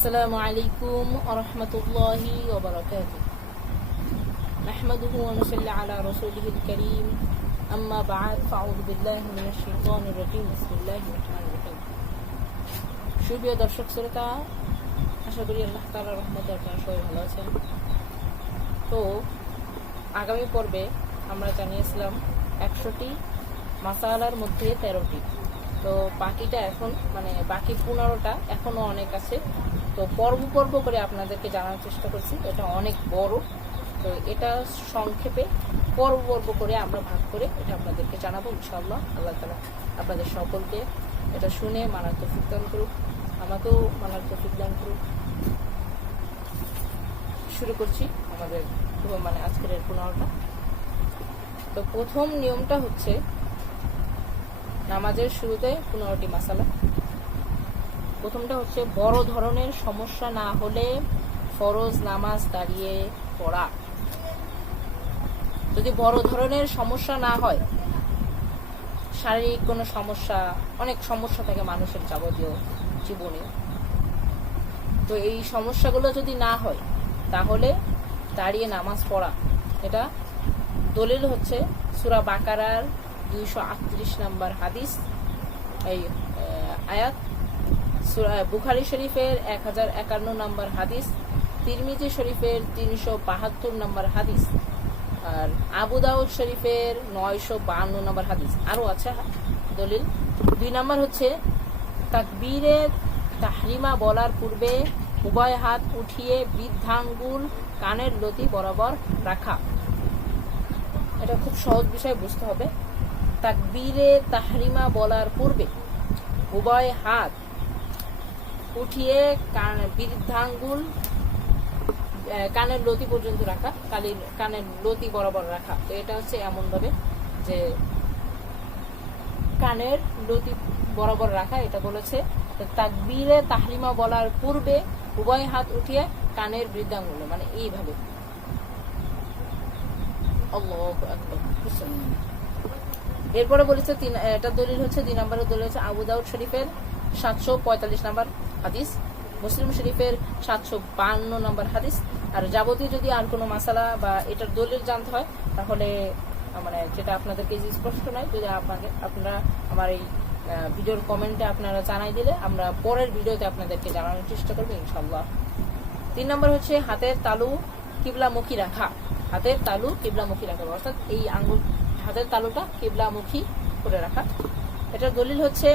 السلام عليكم ورحمة الله وبركاته. نحمده ونصلي على رسوله الكريم. أما بعد فأعوذ بالله من الشيطان الرجيم. بسم الله الرحمن الرحيم. সুপ্রিয় দর্শক শ্রোতা, আশা করি আল্লাহ তাআলার রহমতে আপনারা সবাই ভালো আছেন। তো আগামী পর্বে আমরা জানিয়েছিলাম 100টি মাসালার মধ্যে 13টি। তো বাকিটা এখন বাকি 15টা এখনো অনেক আছে। তো পর্ব পর্ব করে আপনাদেরকে জানার চেষ্টা করছি। এটা অনেক বড়, তো এটা সংক্ষেপে পর্ব পর্ব করে আমরা ভাগ করে এটা আপনাদেরকে জানাবো ইনশাআল্লাহ। আল্লাহ তাআলা আপনাদের সকলকে এটা শুনে মানার তৌফিক দান করুক, আমাকেও মানার তৌফিক দান করুক। শুরু করছি আমাদের আজকের 15টা। তো প্রথম নিয়মটা হচ্ছে নামাজের শুরুতে 15টি মাসালা। প্রথমটা হচ্ছে বড় ধরনের সমস্যা না হলে ফরজ নামাজ দাঁড়িয়ে পড়া। যদি বড় ধরনের সমস্যা না হয়, শারীরিক কোনো সমস্যা, অনেক সমস্যা থাকে মানুষের যাবতীয় জীবনে, তো এই সমস্যাগুলো যদি না হয় তাহলে দাঁড়িয়ে নামাজ পড়া। এটা দলিল হচ্ছে সূরা বাকারার 238 নম্বর হাদিস, এই আয়াত, সূরা বুখারী শরীফের 1051 নম্বর হাদিস, তিরমিজি শরীফের 372 নম্বর হাদিস, আর আবু দাউদ শরীফের 952 নম্বর হাদিস। আরো আছে দলিল। 2 নম্বর হচ্ছে তাকবীরে তাহরিমা বলার পূর্বে উভয় হাত উঠিয়ে বৃদ্ধাঙ্গুল কানের লতি বরাবর রাখা। এটা খুব সহজ বিষয়, বুঝতে হবে। তাকবীরে তাহরিমা বলার পূর্বে উভয় হাত উঠিয়ে বৃদ্ধাঙ্গুল কানের লতি পর্যন্ত রাখা, কানের লতি বরাবর রাখা। তো এটা হচ্ছে এমন ভাবে যে কানের লতি বরাবর রাখা, এটা বলেছে তাকবীরে তাহরিমা বলার পূর্বে উভয় হাত উঠিয়ে কানের বৃদ্ধাঙ্গুল, এইভাবে। আল্লাহু আকবার। এরপরে বলেছে এটা দলিল হচ্ছে 2 নম্বরের দলিল হচ্ছে আবু দাউদ শরীফের 745 নম্বর হাদিস, মুসলিম শরীফের 752 নম্বর হাদিস। আর যাবতীয় যদি আর কোনো মাসালা বা এটার দলিল জানতে হয় তাহলে যেটা আপনাদেরকে স্পষ্ট নয়, যদি আপনারা আমার এই ভিডিওর কমেন্টে আপনারা জানাই দিলে আমরা পরের ভিডিওতে আপনাদেরকে জানানোর চেষ্টা করবো ইনশাআল্লাহ। 3 নম্বর হচ্ছে হাতের তালু কিবলামুখী রাখা। হাতের তালু কিবলামুখী রাখা, অর্থাৎ এই আঙ্গুল হাতের তালুটা কিবলামুখী করে রাখা। এটার দলিল হচ্ছে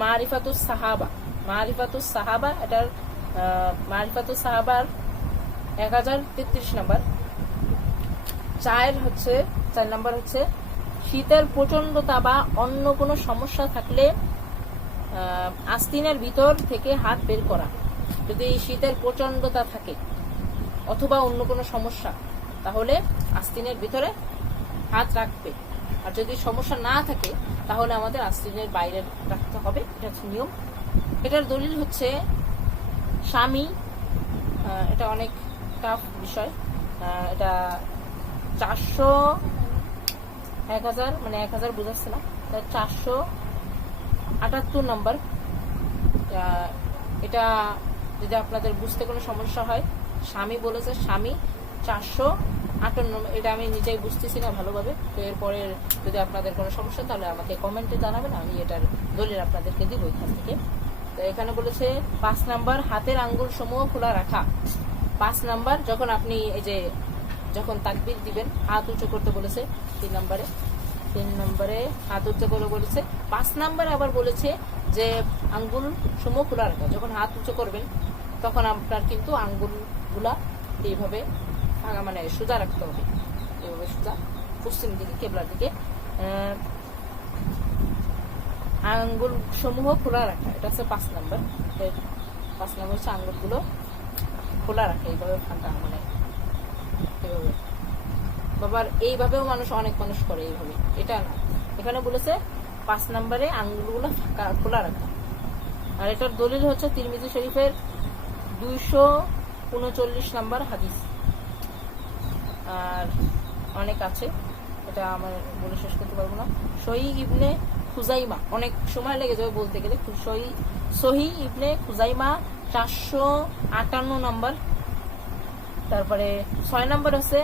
মারিফাতুস সাহাবা। এটার মারিফাতুস সাহাবার 1033 নম্বর। 4 নম্বর হচ্ছে শীতের প্রচন্ডতা বা অন্য কোনো সমস্যা থাকলে আস্তিনের ভিতর থেকে হাত বের করা। যদি শীতের প্রচন্ডতা থাকে অথবা অন্য কোনো সমস্যা, তাহলে আস্তিনের ভিতরে হাত রাখবে। আর যদি সমস্যা না থাকে তাহলে আমাদের আস্তিনের বাইরে রাখতে হবে, এটা হচ্ছে নিয়ম। এটার দলিল হচ্ছে স্বামী, এটা অনেক টাফ বিষয়। এটা 1000 বোঝাচ্ছে না, 478 নম্বর। এটা যদি আপনাদের বুঝতে কোনো সমস্যা হয়, স্বামী বলেছে, স্বামী 458 নম্বর। এটা আমি নিজেই বুঝতেছি না ভালোভাবে। তো এরপরে যদি আপনাদের কোনো সমস্যা তাহলে আমাকে কমেন্টে জানাবেন, আমি এটার দলিল আপনাদেরকে দিব এখান থেকে। তো এখানে বলেছে 5 নম্বর হাতের আঙ্গুল সমূহ খোলা রাখা। 5 নম্বর যখন আপনি যখন তাকবীর দিবেন হাত উঁচু করতে বলেছে। 3 নম্বরে হাত উঁচু করে বলেছে। 5 নম্বরে আবার বলেছে যে আঙ্গুল সমূহ খোলা রাখা। যখন হাত উঁচু করবেন তখন আপনার কিন্তু আঙ্গুলগুলা এইভাবে সোজা রাখতে হবে, এইভাবে সোজা পশ্চিম দিকে, কেবলার দিকে। আঙ্গুল সমূহ খোলা রাখা, এটা হচ্ছে 5 নম্বর। 5 নম্বর হচ্ছে আঙ্গুলগুলো খোলা রাখা, এইভাবে ফাঁকা, এইভাবে। বাবার এইভাবেও অনেক মানুষ করে এইভাবে, এটা না। এখানে বলেছে 5 নম্বরে আঙ্গুলগুলো খোলা রাখা। আর এটার দলিল হচ্ছে তিরমিজি শরীফের 239 নম্বর হাদিস। আর অনেক আছে, এটা আমার বলে শেষ করতে পারবো না। সহিহ ইবনে খুজাইমা, অনেক সময় লেগে যাবে বলতে গেলে, সহি ইবনে খুজাইমা 458 নম্বর। তারপরে 6 নম্বর আছে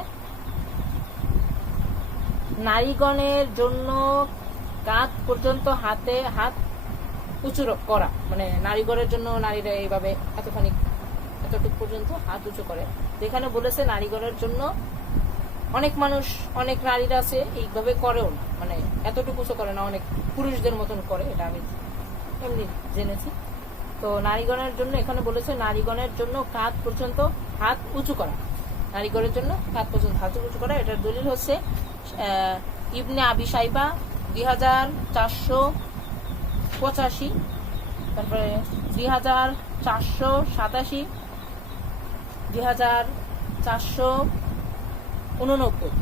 নারীগণের জন্য কাঁধ পর্যন্ত হাত উঁচু করা, মানে নারীগণের জন্য নারীরা এইভাবে এতটুকু পর্যন্ত হাত উঁচু করে। এখানে বলেছে নারীগণের জন্য, অনেক মানুষ অনেক নারীরা আছে এইভাবে করেও না, মানে এতটুকু উঁচু করে না, অনেক পুরুষদের মতন করে, এটা আমি এমনি জেনেছি। তো নারীগণের জন্য এখানে বলেছে নারীগণের জন্য কাঁধ পর্যন্ত হাত উঁচু করা, নারীগণের জন্য কাঁধ পর্যন্ত হাত উঁচু করা। এটার দলিল হচ্ছে ইবনে আবি শাইবা 2485, তারপরে 2487, 2489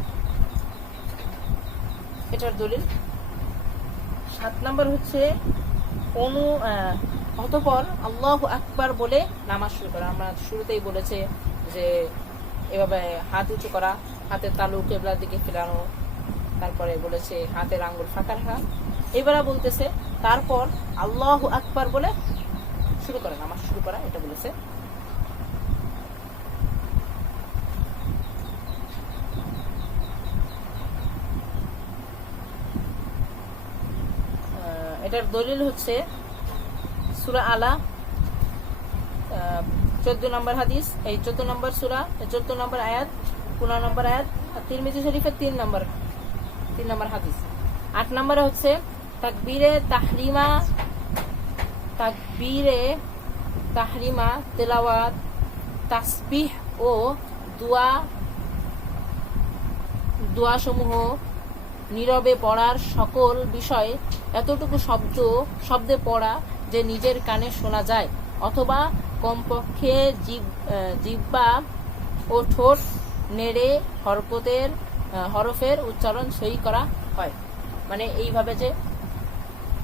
এটার দলিল। 7 নম্বর হচ্ছে অতঃপর আল্লাহু আকবার বলে নামাজ শুরু করা। আমরা শুরুতেই বলেছে যে এভাবে হাত উঁচু করা, হাতের তালু কেবলার দিকে ফেরানো, তারপরে বলেছে হাতের আঙ্গুল ফাঁকা রাখা। এবারে বলতেছে তারপর আল্লাহু আকবার বলে শুরু করা, নামাজ শুরু করা, এটা বলেছে। এটার দলিল হচ্ছে সূরা আলা 14 নম্বর হাদিস, এই 14 নম্বর সূরা 14 নম্বর আয়াত 15 নম্বর আয়াত, আর তিরমিজি শরীফের 3 নম্বর হাদিস। 8 নম্বরে হচ্ছে তাকবীরে তাহরিমা তেলাওয়াত, তাসবিহ ও দোয়া সমূহ নীরবে পড়ার সকল বিষয় এতটুকু শব্দে পড়া যে নিজের কানে শোনা যায়, অথবা কমপক্ষে জিহ্বা ও ঠোঁট নেড়ে হরফের উচ্চারণ সহি করা হয়। মানে এইভাবে যে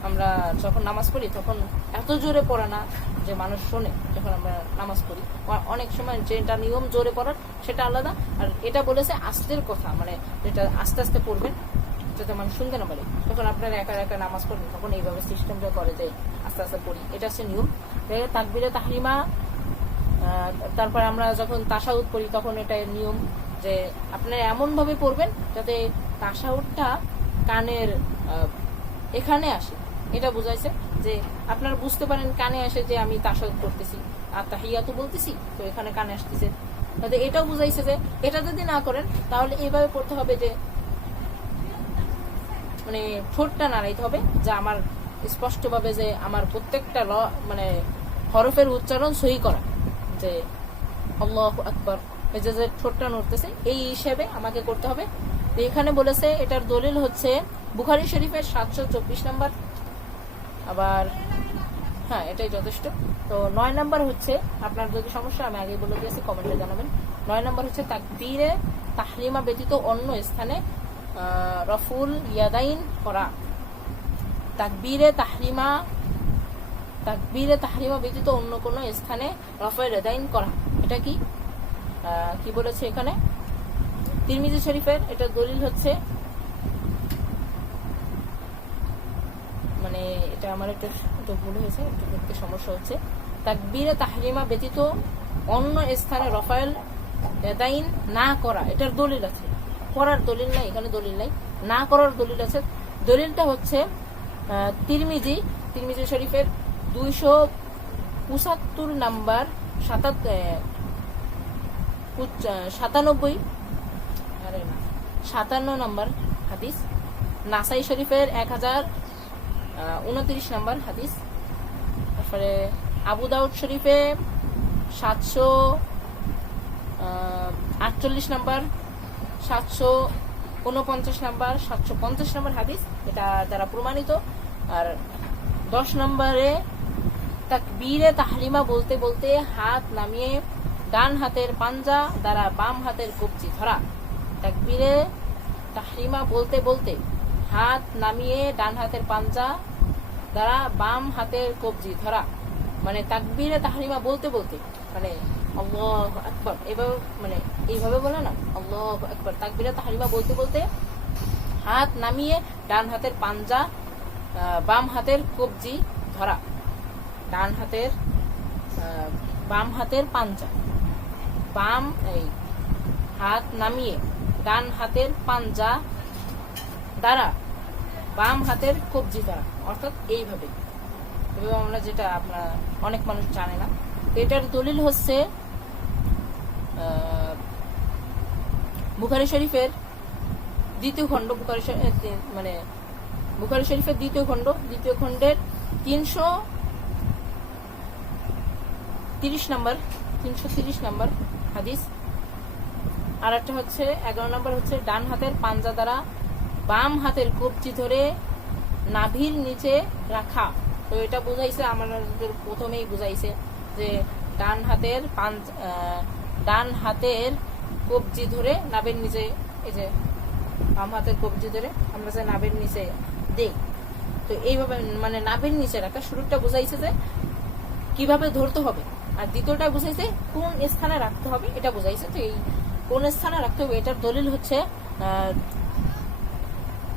আমরা যখন নামাজ পড়ি তখন এত জোরে পড়া না যে মানুষ শোনে, যখন আমরা নামাজ পড়ি অনেক সময় যেটা নিয়ম জোরে পড়ার সেটা আলাদা, আর এটা বলেছে আস্তের কথা, মানে যেটা আস্তে আস্তে পড়বেন যাতে মানুষ শুনতে না পারে। যখন আপনারা একা একা নামাজ পড়বেন তখন এইভাবে সিস্টেমটা করে যে আস্তে আস্তে পড়ি, এটা হচ্ছে নিয়ম। তাকবীরে তাহরিমা, তারপর আমরা যখন তাশাহুদ পড়ি তখন এটা নিয়ম যে আপনারা এমন ভাবে পড়বেন যাতে তাশাহুদটা কানের এখানে আসে, এটা বুঝাইছে যে আপনারা বুঝতে পারেন কানে আসে যে আমি তাশাহুদ করতেছি আর তাহিয়াতু বলতেছি, তো এখানে কানে আসতেছে। তাতে এটাও বুঝাইছে যে এটা যদি না করেন তাহলে এইভাবে পড়তে হবে যে মানে ঠোঁটটা নাড়াইতে হবে, যে আমার স্পষ্টভাবে যে আমার প্রত্যেকটা মানে হরফের উচ্চারণ সহি করা, যে আল্লাহু আকবার, এই যে ঠোঁটটা নড়তেছে এই হিসেবে আমাকে করতে হবে। তো এখানে বলেছে এটার দলিল হচ্ছে বুখারী শরীফের 724 নম্বর। আবার হ্যাঁ, এটাই যথেষ্ট। তো 9 নম্বর হচ্ছে, আপনার যদি সমস্যা আমি আগে বলে দিয়েছি, কমেন্টে জানাবেন। 9 নম্বর হচ্ছে তাকবীরে তাহরিমা ব্যতীত অন্য স্থানে রফুল ইয়াদাইন করা। তাকবীরে তাহরিমা ব্যতীত অন্য কোন স্থানে রফুল ইয়াদাইন করা, এটা কি বলেছে এখানে? তিরমিজি শরীফের এটা দলিল হচ্ছে, মানে এটা আমার একটু ভুল হয়েছে, একটু দেখতে সমস্যা হচ্ছে। তাকবীরে তাহরিমা ব্যতীত অন্য স্থানে রফায়েল ইয়াদাইন না করা, এটার দলিল আছে, করার দলিল নাই, এখানে দলিল নাই, না করার দলিল আছে। দলিলটা হচ্ছে তিরমিজি শরীফের 275 নাম্বার 57 নম্বর হাদিস, নাসাই শরীফের 1029 নম্বর হাদিস, তারপরে আবু দাউদ শরীফে 748 নম্বর, 749 নম্বর, 750 নম্বর হাদিস, এটা দ্বারা প্রমাণিত। আর 10 নম্বরে তাকবীরে তাহরিমা বলতে বলতে হাত নামিয়ে ডান হাতের পাঞ্জা দ্বারা বাম হাতের কবজি ধরা। তাকবীরে তাহরিমা বলতে বলতে হাত নামিয়ে ডান হাতের পাঞ্জা দ্বারা বাম হাতের কবজি ধরা, মানে তাকবীরে তাহরিমা বলতে বলতে, মানে আল্লাহু আকবার এভাবে, মানে এইভাবে বলে না, আল্লাহু আকবার। তাকবীরে তাহরিমা বলতে বলতে হাত নামিয়ে ডান হাতের পাঞ্জা বাম হাতের কবজি ধরা, বাম হাতের পাঞ্জা, বাম এই হাত নামিয়ে ডান হাতের পাঞ্জা দ্বারা বাম হাতের কবজি ধরা, অর্থাৎ এইভাবে আমরা, যেটা আপনার অনেক মানুষ জানে না। এটার দলিল হচ্ছে বুখারী শরীফের দ্বিতীয় খণ্ড, বুখারী শরীফের দ্বিতীয় খণ্ডের 330 নম্বর হাদিস। আর একটা হচ্ছে 11 নম্বর হচ্ছে ডান হাতের পাঞ্জা দ্বারা বাম হাতের কবজি ধরে নাভির নিচে রাখা। তো এটা বুঝাইছে, আমাদের প্রথমেই বুঝাইছে যে ডান হাতের কবজি ধরে নাভির নিচে, এই যে বাম হাতের কবজি ধরে আমরা যে নাভির নিচে দেই, তো এইভাবে নাভির নিচে রাখা। শুরুটা বুঝাইছে যে কিভাবে ধরতে হবে, আর দ্বিতীয়টা বুঝাইছে কোন স্থানে রাখতে হবে, এটা বুঝাইছে। তো এই কোন স্থানে রাখতে হবে এটার দলিল হচ্ছে,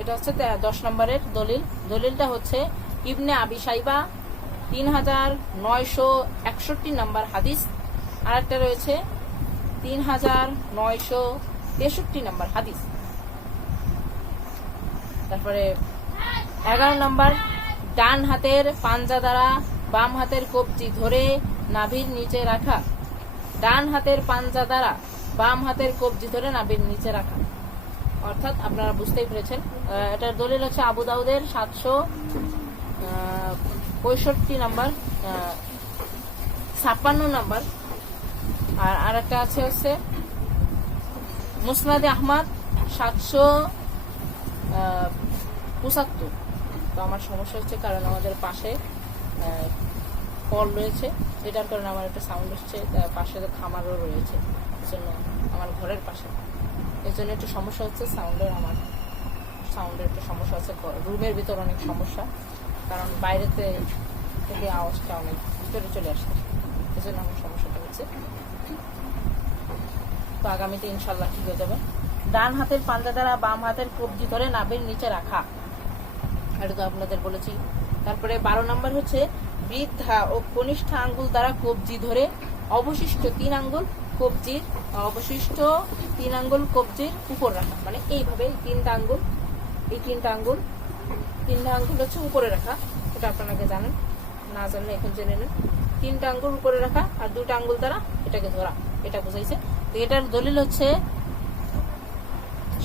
এটা হচ্ছে 10 নম্বরের দলিলটা হচ্ছে ইবনে আবি শাইবা 3961 নম্বর হাদিস। আর একটা রয়েছে 3963 নম্বর হাদিস। তারপরে 11 নম্বর, ডান হাতের পাঞ্জা দ্বারা বাম হাতের কবজি ধরে নাভির নিচে রাখা, ডান হাতের পাঞ্জা দ্বারা বাম হাতের কবজি ধরে নাভির নিচে রাখা, অর্থাৎ আপনারা বুঝতেই পেরেছেন। এটার দলিল হচ্ছে আবু দাউদের 765 নম্বর, 56 নম্বর। আর একটা আছে হচ্ছে মুসনাদে আহমদ 775। তো আমার সমস্যা হচ্ছে কারণ আমাদের পাশে কল রয়েছে, যেটার কারণে আমার একটা সাউন্ড হচ্ছে, পাশে খামারও রয়েছে, এজন্য আমার ঘরের পাশে, এর জন্য একটু সমস্যা হচ্ছে আমার সাউন্ডের একটু সমস্যা হচ্ছে। রুমের ভিতর অনেক সমস্যা, কারণ বাইরেতে থেকে আওয়াজটা অনেক ভিতরে চলে আসছে, এজন্য আমার সমস্যাটা হচ্ছে। তো আগামীতে ইনশাল্লাহ ঠিক হয়ে যাবে। ডান হাতের পাঞ্জা দ্বারা বাম হাতের কবজি ধরে নাভির নিচে রাখা, এটা তো আপনাদের বলেছি। তারপরে 12 নম্বর হচ্ছে বৃদ্ধা ও কনিষ্ঠ আঙ্গুল দ্বারা কবজি ধরে অবশিষ্ট 3 আঙ্গুল কবজির উপর রাখা, এইভাবে 3টা আঙ্গুল হচ্ছে উপরে রাখা। এটা আপনাকে জানেন, না জানলে এখন জেনে নেন। 3টা আঙ্গুল উপরে রাখা আর 2টা আঙ্গুল দ্বারা এটাকে ধরা, এটা বুঝাইছে। তো এটার দলিল হচ্ছে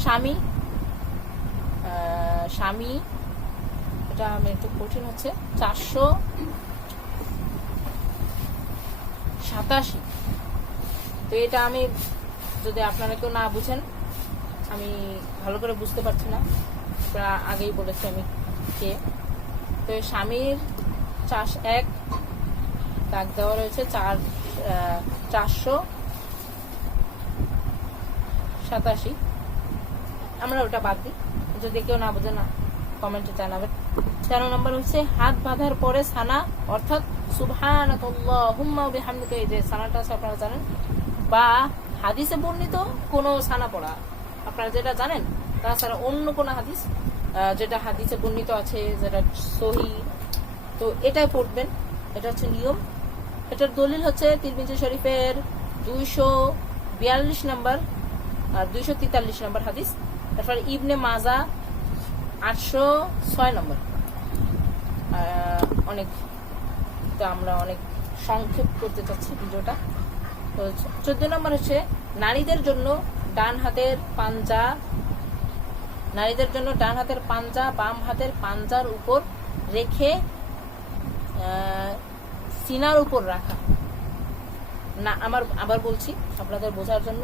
স্বামী, এটা আমি একটু কঠিন হচ্ছে, 487। তো এটা আমি, যদি আপনারা কেউ না বুঝেন, আমি ভালো করে বুঝতে পারছি না, আগেই বলেছি আমি কে। তো স্বামীর 1 দাগ দেওয়া রয়েছে 487, আমরা ওটা বাদ দিই, যদি কেউ না বোঝে না কমেন্টে জানাবেন। 13 নম্বর হচ্ছে হাত বাঁধার পরে সানা, অর্থাৎ সুবহানাকাল্লাহুম্মা ওয়া বিহামদিকা, এই যে সানাটা আছে আপনারা জানেন, বা হাদিসে বর্ণিত কোন সানা পড়া, আপনারা যেটা জানেন, তাছাড়া অন্য কোন হাদিস যেটা হাদিসে বর্ণিত আছে, যেটা সহিহ, তো এটাই পড়বেন, এটা হচ্ছে নিয়ম। এটার দলিল হচ্ছে তিরমিজি শরীফের 242 নম্বর আর 243 নম্বর হাদিস। তারপর ইবনে মাজা 806 নম্বর। আমরা অনেক সংক্ষেপ করতে চাচ্ছি ভিডিওটা। তো 14 নম্বর হচ্ছে নারীদের জন্য ডান হাতের পাঞ্জা বাম হাতের পাঞ্জার উপর রেখে সিনার উপর রাখা। না, আবার বলছি আপনাদের বোঝার জন্য,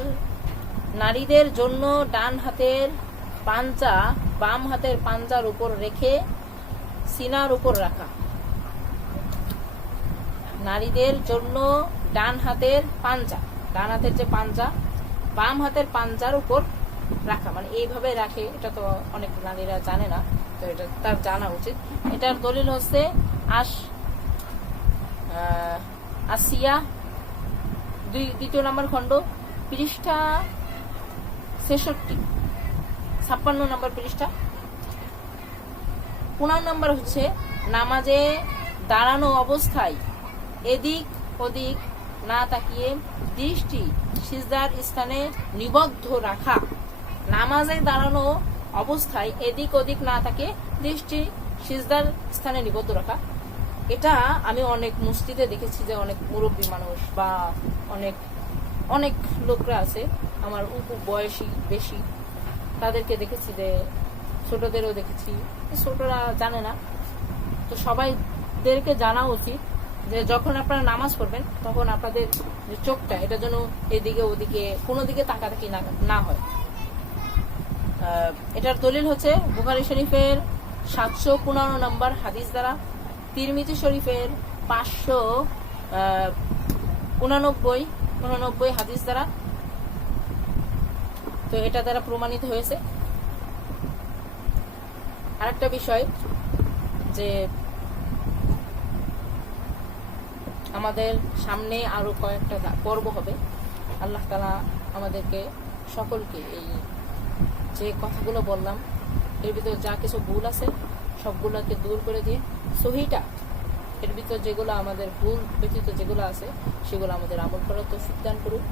নারীদের জন্য ডান হাতের পাঞ্জা বাম হাতের পাঞ্জার উপর রেখে সিনার উপর রাখা। নারীদের জন্য ডান হাতের যে পাঞ্জা বাম হাতের পাঞ্জার উপর রাখা, এইভাবে রাখে। এটা তো অনেক নারীরা জানে না, তো এটা তার জানা উচিত। এটার দলিল হচ্ছে আসিয়া 2 নম্বর খণ্ড, পৃষ্ঠা 56, 56 নম্বর পৃষ্ঠা। 15 নম্বর হচ্ছে নামাজে দাঁড়ানো অবস্থায় এদিক ওদিক না তাকিয়ে দৃষ্টি সিজদার স্থানে নিবদ্ধ রাখা। নামাজে দাঁড়ানো অবস্থায় এদিক ওদিক না তাকিয়ে দৃষ্টি সিজদার স্থানে নিবদ্ধ রাখা। এটা আমি অনেক মসজিদে দেখেছি যে অনেক মুরব্বী মানুষ বা অনেক অনেক লোকরা আছে আমার বয়সী বেশি, তাদেরকে দেখেছি, যে ছোটদেরও দেখেছি। ছোটরা জানে না, তো সবাইদেরকে জানা উচিত যে যখন আপনারা নামাজ পড়বেন তখন আপনাদের যে চোখটা এটা যেন এদিকে ওদিকে কোনো দিকে তাকাতাকি না হয়। এটার দলিল হচ্ছে বুখারী শরীফের 715 নম্বর হাদিস দ্বারা, তিরমিজি শরীফের 589 হাদিস দ্বারা। তো এটা দ্বারা প্রমাণিত হয়েছে। আরেকটা বিষয় যে আমাদের সামনে আরো কয়েকটা পর্ব হবে। আল্লাহ তাআলা আমাদেরকে সকলকে এই যে কথাগুলো বললাম এর ভিতরে যা কিছু ভুল আছে সবগুলোকে দূর করে দিয়ে সহিটা এর ভিতর যেগুলো আমাদের ভুল ব্যতীত যেগুলো আছে সেগুলো আমাদের আমল করার তৌফিক দান করুক।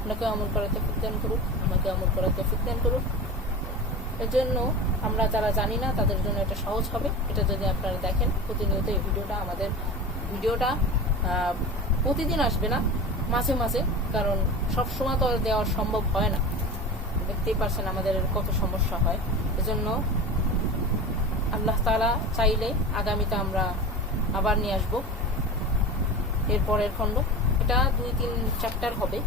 আপনাকে আমল করার তৌফিক দান করুক, আমাকে আমল করার তৌফিক দান করুক। এর জন্য আমরা যারা জানি না তাদের জন্য এটা সহজ হবে। এটা যদি আপনারা দেখেন প্রতিনিয়ত এই ভিডিওটা, আমাদের ভিডিওটা প্রতিদিন আসবে না, মাঝে মাঝে, কারণ সব সময় তো দেওয়া সম্ভব হয় না। দেখতেই পারছেন আমাদের কত সমস্যা হয়। এজন্য আল্লাহ তাআলা চাইলে আগামীতে আমরা আবার নিয়ে আসবো এর পরের খণ্ড। এটা 2-3 চ্যাপ্টার হবে,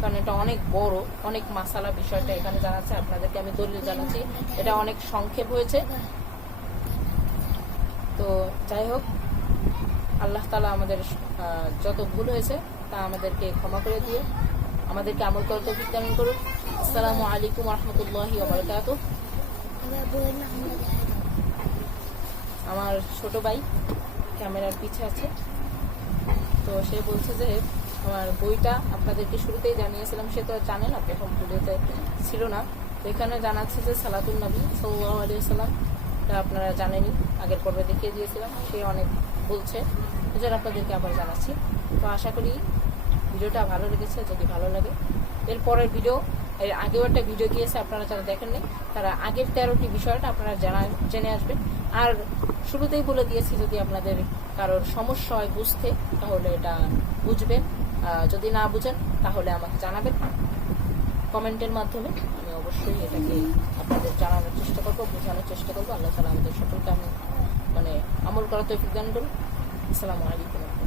কারণ এটা অনেক বড়, অনেক মাসালা বিষয়টা এখানে জানাচ্ছে, আপনাদেরকে আমি দলিল জানাচ্ছি। এটা অনেক সংক্ষেপ হয়েছে। তো যাই হোক, আল্লাহ তাআলা আমাদের যত ভুল হয়েছে তা আমাদেরকে ক্ষমা করে দিয়ে আমাদেরকে আমল করার তৌফিক দান করুন। আসসালামু আলাইকুম ওয়া রাহমাতুল্লাহি ওয়া বারাকাতুহু। আমার ছোট ভাই ক্যামেরার পিছে আছে, তো সে বলছে যে আমার বইটা আপনাদেরকে শুরুতেই জানিয়েছিলাম, সে তো জানে না, প্রথম ভিডিওতে ছিল না। তো এখানে জানাচ্ছে যে সালাতুন নবী সাল্লাল্লাহু আলাইহি ওয়াসাল্লাম, এটা আপনারা জানেনই, আগের পর্বে দেখিয়ে দিয়েছিলাম। সে অনেক বলছে, এজন্য আপনাদেরকে আবার জানাচ্ছি। তো আশা করি ভিডিওটা ভালো লেগেছে। যদি ভালো লাগে এর পরের ভিডিও, এর আগেও একটা ভিডিও দিয়েছে, আপনারা যারা দেখেননি তারা আগের 13টি বিষয়টা আপনারা জেনে আসবেন। আর শুরুতেই বলে দিয়েছি, যদি আপনাদের কারোর সমস্যা হয় বুঝতে, তাহলে এটা বুঝবেন। যদি না বুঝেন তাহলে আমাকে জানাবেন কমেন্টের মাধ্যমে। আমি অবশ্যই এটাকে আপনাদের জানানোর চেষ্টা করবো, বোঝানোর চেষ্টা করবো। আল্লাহ তাআলা আমাদের সকলকে আমল করার তৌফিক দান করুন। আসসালামু আলাইকুম।